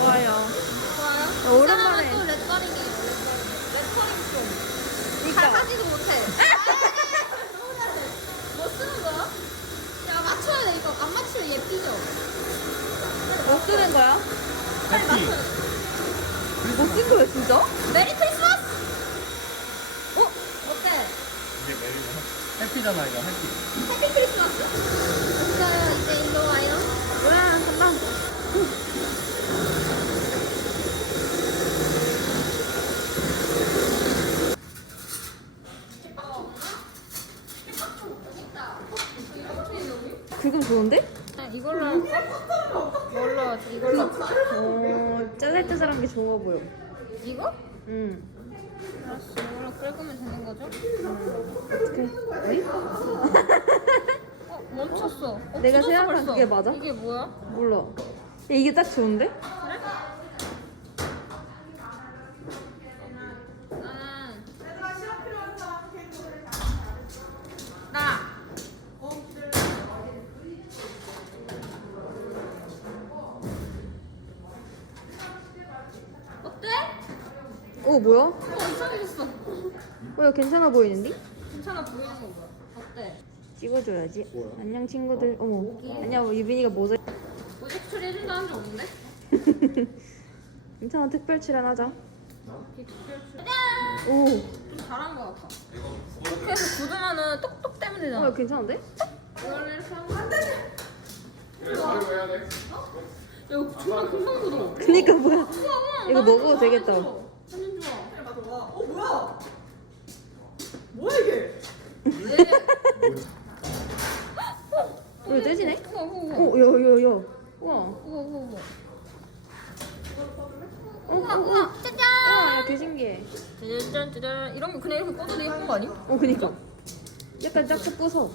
아, 오랜만에. 또 레터링이에요. 레터링 좀. 잘 그러니까. 하지도 못해. 뭐 쓰는 거야? 야 맞춰야 돼 이거. 안 맞추면 예삐져. 뭐 쓰는 거야? 빨리 맞춰. 뭐쓴 거야, 진짜? 메리 크리스마스. 어? 어때? 이게 메리고 해피잖아 이거 해피. 해피 크리스마스? 없어요. 이제 일로 와요. 우와, 간다. 그건 좋은데? 이걸로? 뭘로? 이걸로? 어, 짜잘짜잘한 게 좋아 보여. 이거? 응. 알았어. 이걸로 끓으면 되는 거죠? 어이? 어, 멈췄어. 어, 내가 굳었어, 생각한 벌써. 그게 맞아? 이게 뭐야? 몰라. 야, 이게 딱 좋은데? 그래? 나는 나 어때? 어, 뭐야? 어 이상해졌어. 어, 야, 괜찮아 보이는데? 괜찮아 보이는 거 뭐야? 어때? 찍어줘야지. 안녕, 친구들. 어머. 안녕, 유빈이가 모자. 모자 처리 해준다는 적 없는데? 괜찮아, 특별 출연하자. 짜잔! 오. 좀 잘한 거 같아. 이렇게 해서 굳으면은 똑똑 떼면 어, 되잖아. 야, 괜찮은데? 이걸 이렇게 하면 안 돼. 야, 이거 존나 금방 굳어. 그니까 뭐야. 우와, 우와, 이거 먹어도 되겠다. 완전 좋아. 어 뭐야? 뭐야 이게? 네. 왜 떼지네? 우와, 우와, 어, 우와. 야, 야, 야. 우와. 우와, 우와, 우와. 어, 우와, 어, 우와, 어. 짜잔! 와, 야, 개 신기해. 짜잔, 짜잔. 거 그냥 이렇게 꺼도 예쁜 거 아니야? 어, 그니까. 약간 짝짝 부서.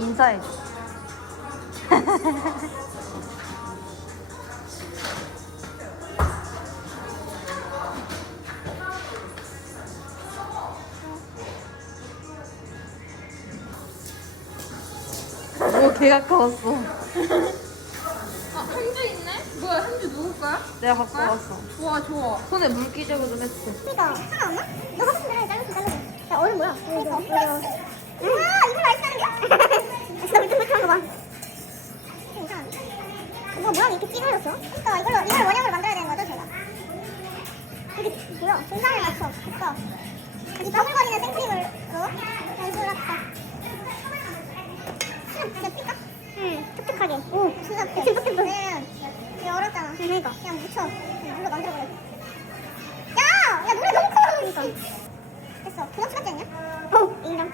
인사해. 오, 개 가까웠어. 아, 현주 있네? 뭐야, 현주 누구 거야? 내가 갖고 왔어. 좋아, 좋아. 손에 물기 제거 좀 했어. 그니까 상관없나? 너 하고 싶은 대로 잘라서 잘라줘 야 얼음 뭐야? 이거 이거 아 이걸 맛있다는 게 뭐야 중간을 맞춰 됐어. 이 버글거리는 생크림으로 진짜 삐까? 응 촉촉하게. 오 진짜 촉촉촉촉. 왜냐면 이게 어렵잖아. 그러니까 그냥 묻혀. 그냥 물로 만들어버려. 야! 야 노래 너무 커! 그러니까. 됐어. 그거 찍었지 않냐? 어 인정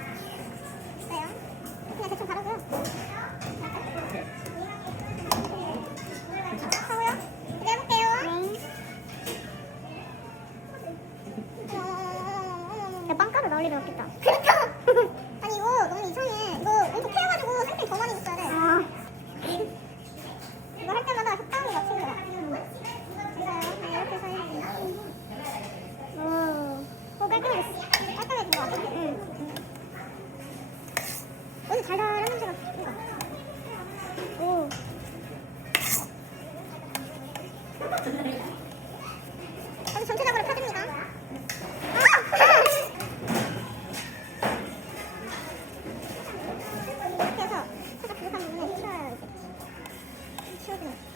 일이 없겠다 그러니까 아니 이거 너무 이상해 이거 엄청 패여가지고 생크림 더 많이 넣어야 돼 이거 할 때마다 적당히 맞추는 거야 됐어요 그냥 이렇게 해서 해야지 오, 오 깔끔해졌어. 깔끔해진 것 같아. 응. 어디 달달한 냄새가 나. 오. 치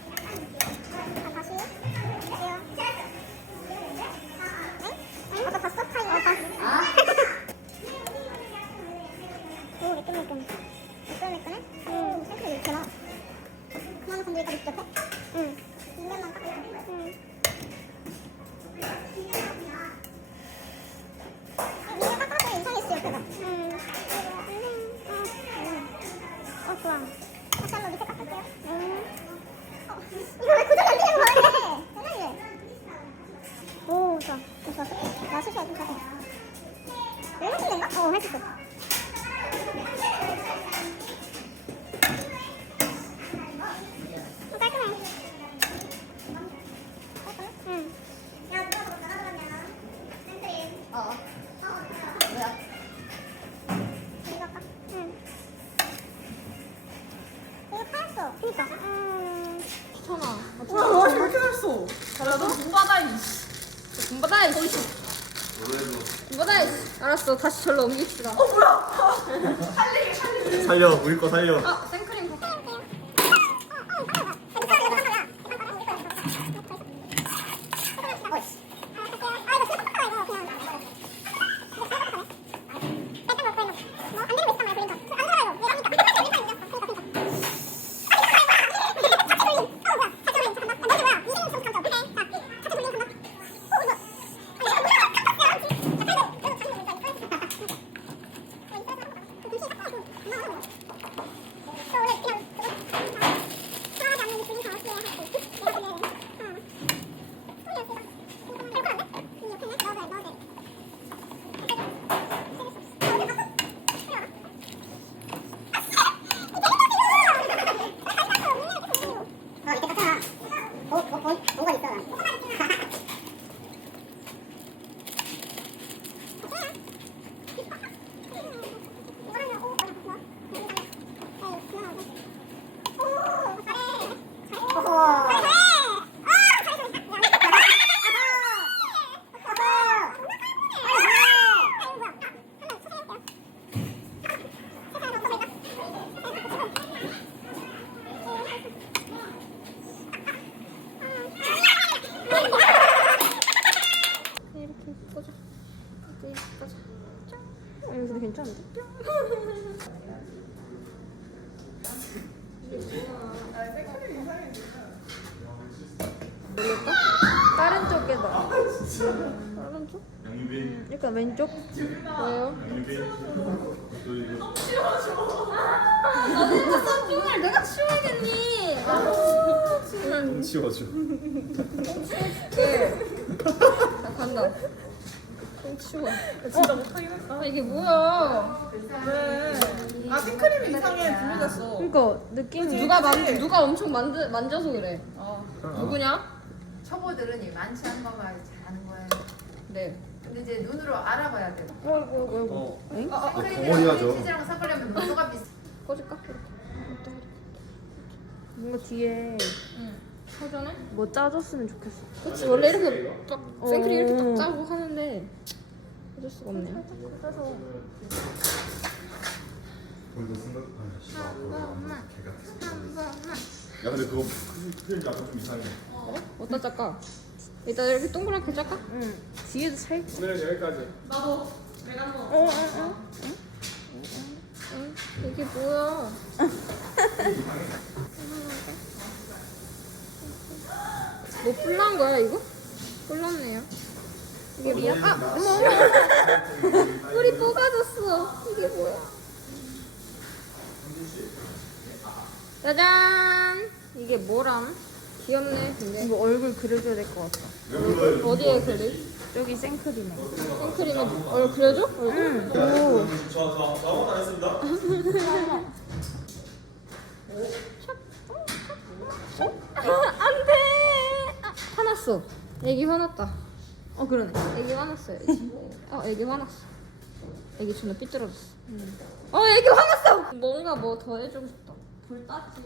괜찮아. 어떻게 했어? 잘하다? 공바다이. 공바다이, 거기서. 바다 이. 알았어. 다시 절로 옮깁시다. 어. 살려 우리 거 살려 아 생크림 바 꽂아. 이렇게 꽂아. 어, 이거 근데 괜찮은데? 모르겠다? 다른 쪽에다. 다른 쪽? 음, 약간 왼쪽? 왜요? 나도 썸띵을 내가 치워야겠니? 아, 치워줘 예. 나 간다. 좀 치워. 진짜 못하긴 했다. 아 이게 뭐야? 왜? 아, 생크림이 이상해. 분리됐어. 그니까 느낌이 누가 만 누가 엄청 만드 만져서 그래. 아, 누구냐? 초보들은 이 많지 않은 것만 잘하는 거예요. 네. 근데 이제 눈으로 알아봐야 돼. 어이구 어이구 어 엥? 덩어리가 죠. 치즈랑 섞으려면 농도가 비슷. 꽂을까? 뭔가 뒤에 응. 뭐 짜줬으면 좋겠어 그렇지 원래 이렇게 딱 생크림 이렇게 어. 딱 짜고 하는데 어쩔 수가 없네. 야 근데 그거 크림 약간 좀 이상해 어디다 짤까? 일단 이렇게 동그랗게 짤까? 응 뒤에도 살짝 오늘은 여기까지 나도 메간 거. 어, 어, 어. 응? 이게 뭐야? 뭐 뿔난 거야 이거? 뿔났네요. 이게 뭐야? 아, 어머, 뿔이 뽑아졌어. 이게 뭐야? 짜잔! 이게 뭐람? 귀엽네, 근데. 이거 얼굴 그려줘야 될 것 같아 어디에 그리? 저기 생크림에 생크림에 얼 그려줘? 얼굴? 응 오. 안 돼! 아, 화났어. 애기 화났다. 어 그러네 애기 화났어, 애기. 어, 애기 화났어. 애기 존나 삐뚤어졌어. 어, 애기 화났어! 뭔가 뭐 더 해주고 싶다. 불 땄지.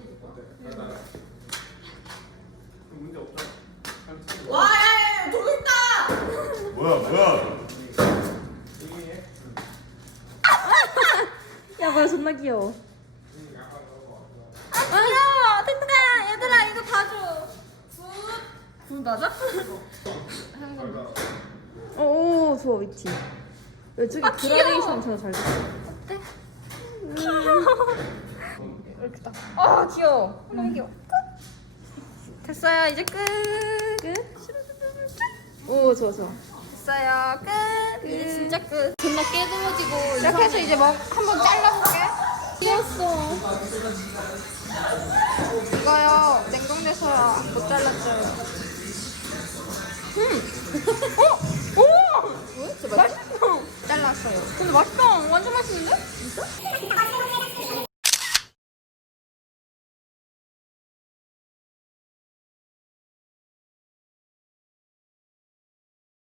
와, 야, 야, 있다! 뭐야 뭐야 야 뭐야 존나 귀여워 아, 귀여워! 튼튼아! 얘들아, 이거 봐줘. 굿. 굿 맞아? 오 좋아 위치 이쪽에 아, 귀여워. 그라데이션 진짜 잘 됐어 어때? 이렇게 딱. 아, 귀여워. 너무 귀여워. 끝. 됐어요. 이제 끝. 끝. 오 좋아 좋아 됐어요. 끝. 이제 진짜 끝. 존나 깨들어지고. 이렇게 해서 이제 뭐 한번 잘라볼게. 귀엽어. 이거요. 냉동돼서 못 잘랐어요. 음. 근데 맛있다. 완전 맛있는데?